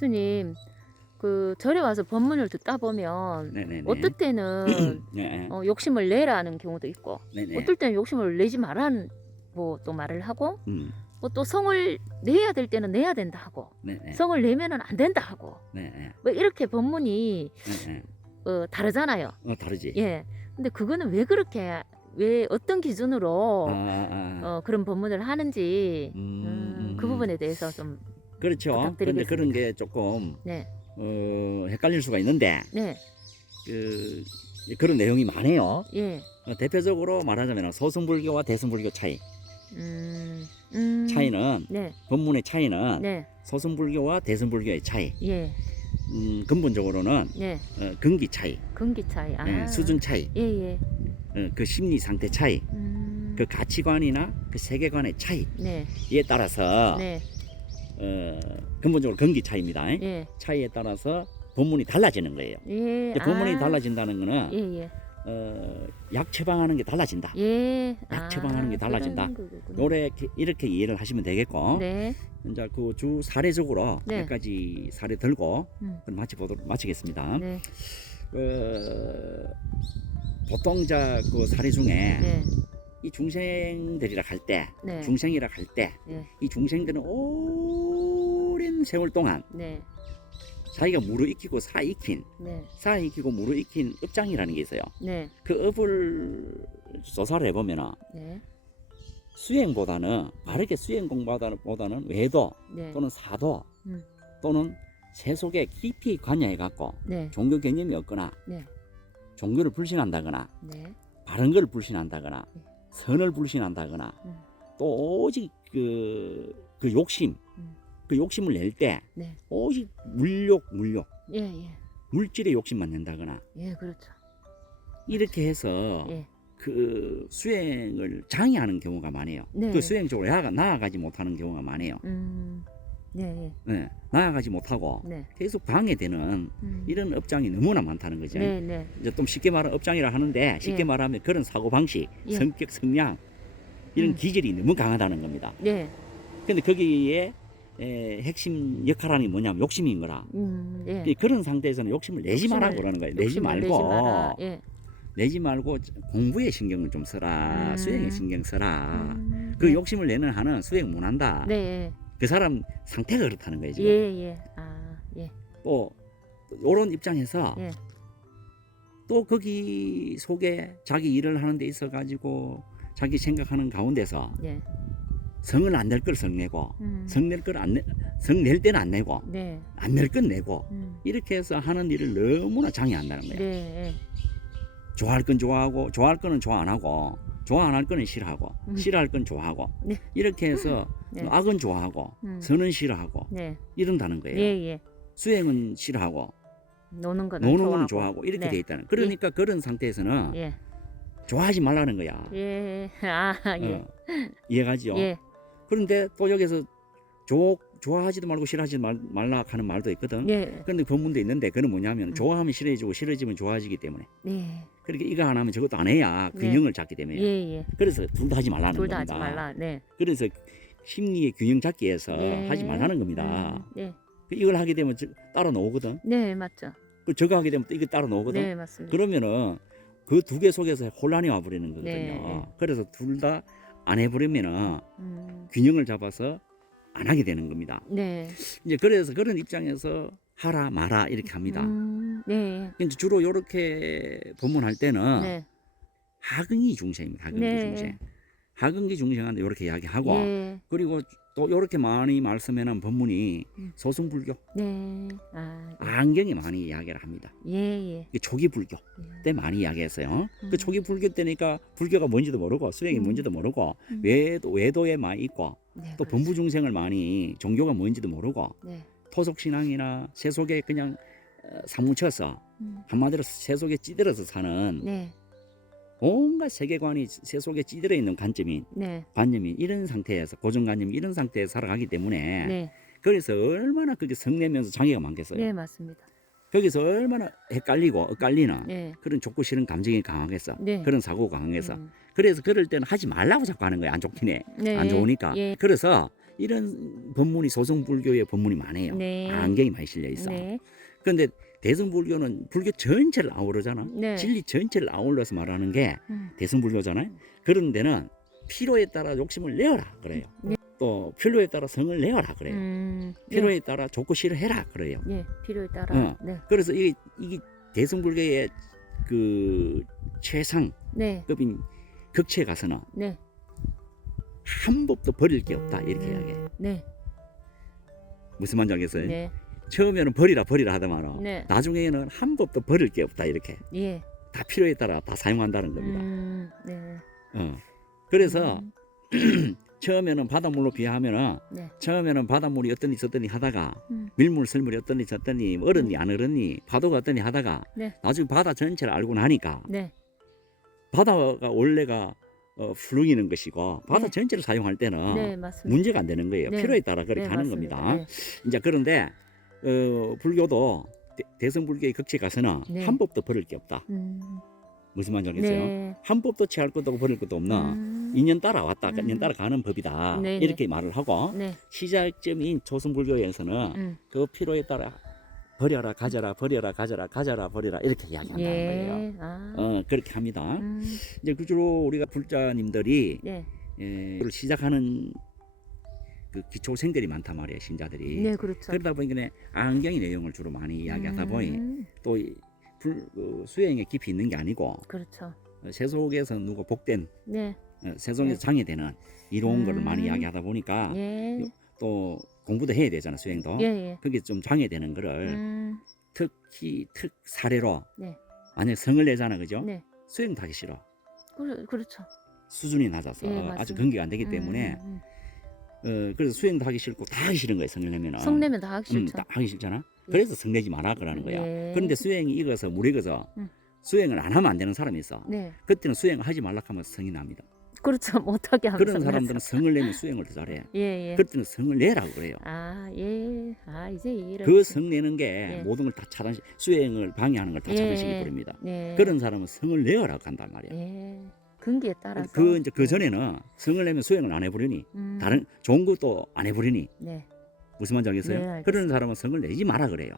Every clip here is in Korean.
스님, 그 절에 와서 법문을 듣다 보면 네네네. 어떨 때는 네. 욕심을 내라는 경우도 있고 네네. 어떨 때는 욕심을 내지 말라는 뭐 또 말을 하고 음. 뭐 또 성을 내야 될 때는 내야 된다 하고 네네. 성을 내면은 안 된다 하고 네네. 뭐 이렇게 법문이 네네. 다르잖아요. 다르지. 예. 근데 그거는 왜 그렇게 왜 어떤 기준으로 그런 법문을 하는지 그 부분에 대해서 좀 그렇죠. 그런데 부탁드리겠습니다. 그런 게 조금 네. 헷갈릴 수가 있는데 네. 그런 내용이 많아요. 예. 대표적으로 말하자면 소승불교와 대승불교 차이. 차이는 네. 법문의 차이는 네. 소승불교와 대승불교의 차이. 예. 근본적으로는 예. 근기 차이, 근기 차이. 수준 차이, 예, 예. 그 심리 상태 차이, 그 가치관이나 그 세계관의 차이에 네. 따라서 네. 근본적으로 근기 차이입니다. 예. 차이에 따라서 법문이 달라지는 거예요. 예. 법문이 달라진다는 거는 예, 예. 약 처방하는 게 달라진다. 예. 약 처방하는 게 달라진다. 노래 이렇게 이해를 하시면 되겠고, 네. 이제 그 주 사례적으로 네. 몇 가지 사례 들고 마치겠습니다. 네. 보통 그 사례 중에 네. 이 중생들이라 할 때, 네. 중생이라 할 때, 네. 이 중생들은 오랜 세월 동안 네. 자기가 무르익히고 사익힌, 네. 사익히고 무르익힌 업장이라는 게 있어요. 네. 그 업을 조사를 해보면 네. 수행보다는 바르게 수행 공부보다는 외도 네. 또는 사도 음. 또는 세속에 깊이 관여해 갖고 네. 종교 개념이 없거나 네. 종교를 불신한다거나 네. 바른 걸 불신한다거나 네. 선을 불신한다거나 또 오직 그 욕심 그 욕심을 낼 때 네. 오직 물욕 예, 예. 물질의 욕심만 낸다거나 예, 그렇죠. 이렇게 해서 예. 그 수행을 장애하는 경우가 많아요. 네. 그 수행 쪽으로 나아가지 못하는 경우가 많아요. 네. 네, 나아가지 못하고 네. 계속 방해되는 이런 업장이 너무나 많다는 거죠. 네, 네. 이제 좀 쉽게 말하면 업장이라 하는데 쉽게 예. 말하면 그런 사고 방식, 예. 성격, 성향 이런 기질이 너무 강하다는 겁니다. 네. 근데 거기에 핵심 역할하는 게 뭐냐면 욕심인 거라. 예. 그런 상태에서는 욕심을 내지 말라고 그러는 거예요. 내지 말고 예. 내지 말고 공부에 신경을 좀 써라. 수행에 신경 써라. 그 네. 욕심을 내는 한은 수행 못 한다. 네. 그 사람 상태가 그렇다는 거예요. 지금. 예, 예. 예. 또 이런 입장에서 예. 또 거기 속에 자기 일을 하는 데 있어 가지고 자기 생각하는 가운데서 예. 성을 안 낼 걸 성내고 성낼 때는 안 내고 네. 안 낼 건 내고 이렇게 해서 하는 일을 너무나 장애한다는 거예요. 네. 좋아할 건 좋아하고 좋아할 거는 좋아 안 하고 좋아 안 할 거는 싫어하고 싫어할 건 좋아하고 네. 이렇게 해서 네. 악은 좋아하고 선은 싫어하고 네. 이런다는 거예요. 예, 예. 수행은 싫어하고 노는 거는 좋아하고 이렇게 네. 돼 있다는. 그러니까 그런 상태에서는 예. 좋아하지 말라는 거야. 예. 예. 이해가죠? 예. 그런데 또 여기서 좋아하지도 말고 싫어하지 말라 하는 말도 있거든. 예. 그런데 본문도 있는데 그는 뭐냐면 좋아하면 싫어지고 싫어지면 좋아지기 때문에. 네. 그러니까 이거 안 하면 저것도 안 해야 균형을 잡기 때문에. 예. 그래서 둘 다 하지 말라는 둘 다 겁니다. 하지 말라. 네. 그래서 심리의 균형 잡기 위해서 예. 하지 말라는 겁니다. 네. 이걸 하게 되면 따로 나오거든. 네, 맞죠. 저거 하게 되면 또 이거 따로 나오거든. 네, 맞습니다. 그러면은 그 두 개 속에서 혼란이 와버리는 거거든요. 네. 그래서 둘 다 안 해버리면은 균형을 잡아서 안 하게 되는 겁니다. 네. 이제 그래서 그런 입장에서 하라 마라 이렇게 합니다. 네. 이제 주로 이렇게 법문할 때는 네. 하근기 중생입니다. 하근기 네. 중생. 하근기 중생한테 이렇게 이야기하고 예. 그리고 또 이렇게 많이 말씀해놓은 법문이 소승불교, 네. 안경에 많이 이야기를 합니다. 예. 이게 초기 불교 때 많이 이야기했어요. 그 초기 불교 때니까 불교가 뭔지도 모르고 수행이 뭔지도 모르고 외도에 많이 있고 네, 또 그렇죠. 범부 중생을 많이 종교가 뭔지도 모르고 네. 토속 신앙이나 세속에 그냥 사무쳐서 한마디로 세속에 찌들어서 사는 네. 온갖 세계관이 세속에 찌들어 있는 관념이 이런 상태에서 고정관념이 이런 상태에서 살아가기 때문에 네. 그래서 얼마나 그게 성내면서 장애가 많겠어요. 네, 맞습니다. 거기서 얼마나 헷갈리고 엇갈리는 네. 그런 좋고 싫은 감정이 강하겠어. 네. 그런 사고가 강해서. 그래서 그럴 때는 하지 말라고 자꾸 하는 거야. 안 좋긴 해. 네. 안 좋으니까. 예. 그래서 이런 법문이 소승불교의 법문이 많아요. 네. 안경이 많이 실려 있어. 네. 그런데 대승불교는 불교 전체를 아우르잖아. 네. 진리 전체를 아울러서 말하는 게 음. 대승불교잖아요. 그런 데는 필요에 따라 욕심을 내어라 그래요. 네. 또 필요에 따라 성을 내어라 그래요. 네. 필요에 따라 좋고 싫어해라 그래요. 네. 필요에 따라. 어. 네. 그래서 이게 대승불교의 그 최상급인 네. 극치에 가서는 네. 한 법도 버릴 게 없다 이렇게 이야기해. 네. 무슨 말인지 알겠어요? 네. 처음에는 버리라 하더만 네. 나중에는 한 법도 버릴 게 없다 이렇게. 예. 다 필요에 따라 다 사용한다는 겁니다. 네. 그래서 처음에는 바닷물로 비하면은 네. 처음에는 바닷물이 어떠니 저떠니 하다가 음. 밀물 설물이 어떠니 저떠니 얼었니 안 얼었니 파도가 어떠니 하다가 네. 나중에 바다 전체를 알고 나니까 네. 바다가 원래가 훌륭이는 것이고 바다 네. 전체를 사용할 때는 네, 맞습니다. 문제가 안 되는 거예요. 네. 필요에 따라 그렇게 네, 하는 맞습니다. 겁니다. 네. 이제 그런데 불교도 대승불교의 극치에 가서는 네. 한 법도 버릴 게 없다. 무슨 말인지 알겠어요? 네. 한 법도 취할 것도 없고 버릴 것도 없나 음. 인연 따라 왔다 인연 따라 가는 법이다. 네, 네. 이렇게 말을 하고 네. 시작점인 조승불교에서는 그 필요에 따라 버려라 가져라 버려라 가져라 가져라 버려라 이렇게 이야기한다는 거예요. 예. 아. 그렇게 합니다. 음. 이제 주로 우리가 불자님들이 네. 그걸 시작하는 그 기초생들이 많단 말이에요, 신자들이. 네, 그렇죠. 그러다 보니까 안경의 내용을 주로 많이 이야기하다 보니 또 수행에 깊이 있는 게 아니고 그렇죠. 세속에서 누구 복된 네. 세속에서 네. 장애되는 이로운 거를 많이 이야기하다 보니까 예. 또 공부도 해야 되잖아, 수행도. 예, 예. 그게 좀 장애되는 거를 특히 특 사례로 네. 만약 성을 내잖아, 그죠? 네. 수행도 하기 싫어. 그렇죠. 수준이 낮아서 예, 아직 맞습니다. 근기가 안 되기 때문에 그래서 수행도 하기 싫고 다 하기 싫은 거예요, 성을 내면은. 성내면 다 하기 싫죠. 다 하기 싫잖아. 예. 그래서 성내지 마라 그러는 거야. 예. 그런데 수행이 익어서 물이 익어서 수행을 안 하면 안 되는 사람이 있어. 네. 그때는 수행을 하지 말라 하면 성이 납니다. 그렇죠. 못하게 하면서. 그런 사람들은 성을 내면 수행을 더 잘해. 예, 예. 그때는 성을 내라고 그래요. 아, 예. 아, 이제 이해를. 그 성 내는 게 예. 모든 걸 다 차단, 수행을 방해하는 걸 다 예. 차단시켜 버립니다. 네. 그런 사람은 성을 내어라고 한단 말이야. 예. 근기에 따라서. 그 전에는 성을 내면 수행을 안 해버리니 다른 좋은 것도 안 해버리니 네. 무슨 말인지 알겠어요? 네, 알겠습니다. 그런 사람은 성을 내지 마라 그래요.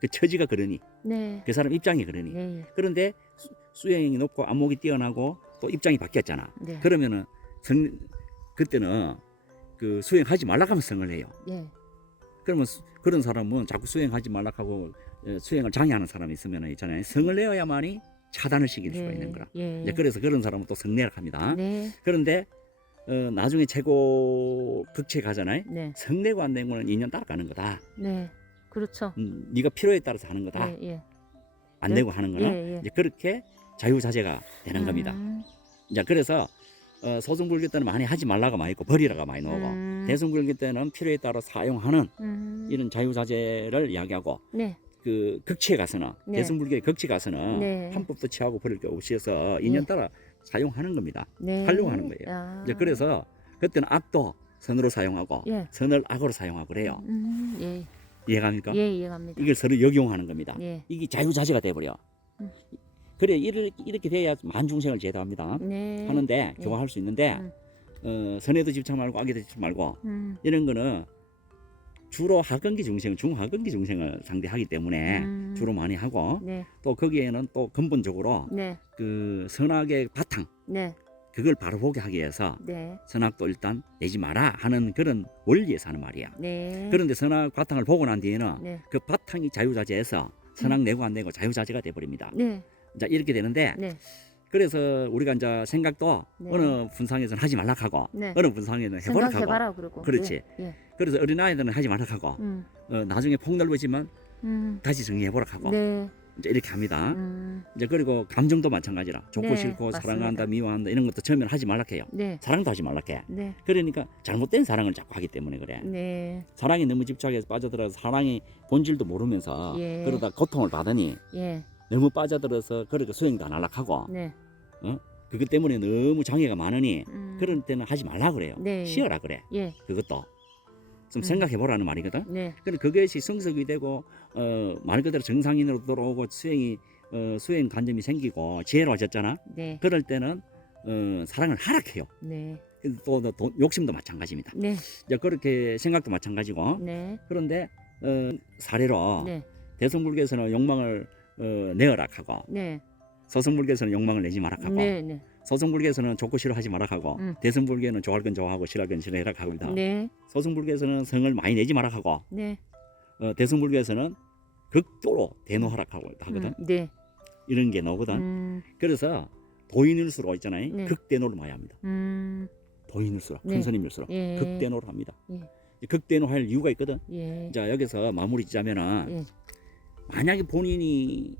그 처지가 그러니 네. 그 사람 입장이 그러니. 예, 예. 그런데 수행이 높고 안목이 뛰어나고 또 입장이 바뀌었잖아. 네. 그러면은 그때는 그 수행하지 말라고 하면 성을 해요. 예. 그러면 그런 사람은 자꾸 수행하지 말라고 하고 수행을 장애하는 사람이 있으면 있잖아요. 성을 내어야만이 차단을 시킬 수가 있는 거라. 예. 이제 그래서 그런 사람은 또 성내라 합니다. 네. 그런데 나중에 최고 극치에 가잖아요. 네. 성내고 안 된 거는 인연 따라가는 거다. 네. 그렇죠. 네가 필요에 따라서 하는 거다. 예, 예. 안 되고 하는 거는 예, 예. 이제 그렇게 자유자재가 되는 겁니다. 이제 그래서 소승불교 때는 많이 하지 말라가 많이 있고 버리라가 많이 나오고 대승불교 때는 필요에 따라 사용하는 이런 자유자재를 이야기하고 네. 그 극치에 가서는 네. 대승불교의 극치 가서는 네. 한 법도 취하고 버릴 게 없이 해서 인연 네. 따라 사용하는 겁니다. 네. 활용하는 거예요. 아. 이제 그래서 그때는 악도 선으로 사용하고 예. 선을 악으로 사용하고 그래요. 예. 이해갑니까? 예, 이해갑니다. 이걸 서로 역용하는 겁니다. 예. 이게 자유자재가 돼버려. 그래 이렇게 돼야 만중생을 제도합니다. 네. 하는데 예. 교화할 수 있는데 선에도 집착 말고 악에도 집착 말고 이런 거는 주로 하근기 중생, 중하근기 중생을 상대하기 때문에 주로 많이 하고 네. 또 거기에는 또 근본적으로 네. 그 선악의 바탕 네. 그걸 바로 보게 하기 위해서 네. 선악도 일단 내지 마라 하는 그런 원리에서 하는 말이야. 네. 그런데 선악 바탕을 보고 난 뒤에는 네. 그 바탕이 자유자재에서 선악 내고 안 내고 자유자재가 돼버립니다. 네. 자 이렇게 되는데 네. 그래서 우리가 이제 생각도 네. 어느 분상에서는 하지 말라 하고 네. 어느 분상에는 해보라 하고 생각해봐라 그러고. 그렇지. 예. 그래서 어린아이들은 하지 말라 하고 나중에 폭 넓어지면 다시 정리해보라 하고 네. 이제 이렇게 합니다. 이제 그리고 감정도 마찬가지라 좋고 네, 싫고 맞습니다. 사랑한다 미워한다 이런 것도 처음에는 하지 말라 해요. 네. 사랑도 하지 말라 해. 네. 그러니까 잘못된 사랑을 자꾸 하기 때문에 그래. 네. 사랑에 너무 집착해서 빠져들어서 사랑의 본질도 모르면서 예. 그러다 고통을 받으니 예. 너무 빠져들어서 그렇게 수행도 안 하려고 하고 네. 그것 때문에 너무 장애가 많으니 그런 때는 하지 말라 그래요. 네. 쉬어라 그래. 예. 그것도 좀 생각해보라는 말이거든. 네. 근데 그것이 성석이 되고 말 그대로 정상인으로 들어오고 수행 관점이 생기고 지혜로워졌잖아. 네. 그럴 때는 사랑을 하락해요. 네. 또 욕심도 마찬가지입니다. 네. 이제 그렇게 생각도 마찬가지고 네. 그런데 사례로 네. 대승불교에서는 욕망을 내어라 하고 네. 서승불교에서는 욕망을 내지 마라 하고 네. 네. 서승불교에서는 좋고 싫어하지 마라 하고 대승불교는 좋아할 건 좋아하고 싫어할 건 싫어해라 합니다. 네. 서승불교에서는 성을 많이 내지 마라 하고 네. 대승불교에서는 극도로 대노하라 하거든. 네. 이런 게 나오거든. 그래서 도인일수록 있잖아요. 네. 극대노를 많이 합니다. 도인일수록 네. 큰 스님일수록 예. 극대노를 합니다. 예. 극대노 할 이유가 있거든. 예. 자 여기서 마무리 짓자면은 예. 만약에 본인이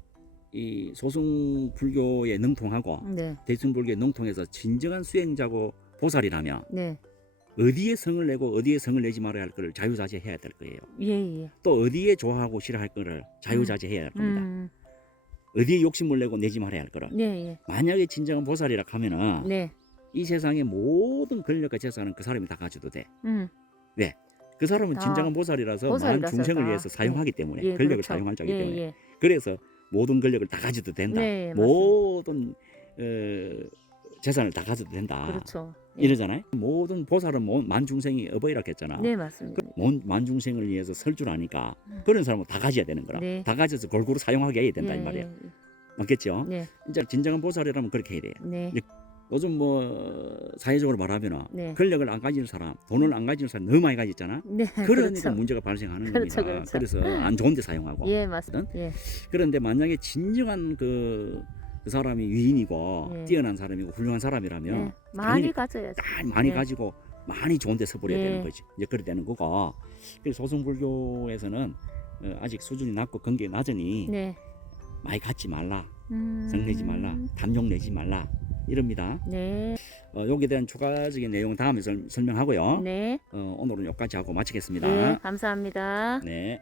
이 소승 불교에 능통하고 네. 대승불교에 능통해서 진정한 수행자고 보살이라면 네. 어디에 성을 내고 어디에 성을 내지 말아야 할 거를 자유자재해야 될 거예요. 예. 예. 또 어디에 좋아하고 싫어할 거를 자유자재해야 할 겁니다. 어디에 욕심을 내고 내지 말아야 할 거를. 네. 예. 만약에 진정한 보살이라 하면은 네. 이 세상의 모든 권력과 재산은 그 사람이 다 가져도 돼. 네. 그 사람은 다 진정한 보살이라서 많은 보살이라서 중생을 다. 위해서 사용하기 때문에 예. 권력을 그렇죠. 사용할 자기 예. 때문에 예. 그래서 모든 권력을 다 가져도 된다. 네, 맞습니다. 모든 재산을 다 가져도 된다. 그렇죠. 예. 이러잖아요. 모든 보살은 만중생이 어버이라 했잖아. 네, 맞습니다. 만중생을 위해서 설 줄 아니까 그런 사람은 다 가져야 되는 거라. 네. 다 가져서 골고루 사용하게 해야 된다 예. 이 말이야. 예. 맞겠죠? 네. 진짜 진정한 보살이라면 그렇게 해야 돼요. 네. 요즘 뭐 사회적으로 말하면 네. 권력을 안 가진 사람, 돈을 안 가진 사람 너무 많이 가졌잖아. 네. 그러니까 그렇죠. 문제가 발생하는 그렇죠, 겁니다. 그렇죠. 그래서 안 좋은 데 사용하고. 예, 맞습니다. 예. 그런데 만약에 진정한 그 사람이 위인이고 예. 뛰어난 사람이고 훌륭한 사람이라면 네. 많이 당연히 가져야죠. 많이 네. 가지고 많이 좋은 데 써버려야 예. 되는 거지. 이제 그래 되는 거고. 그래서 소승불교에서는 아직 수준이 낮고根기 낮으니 네. 많이 갖지 말라. 성 내지 말라. 담용 내지 말라. 이럽니다. 네. 여기에 대한 추가적인 내용 다음에 설명하고요. 네. 오늘은 여기까지 하고 마치겠습니다. 네. 감사합니다. 네.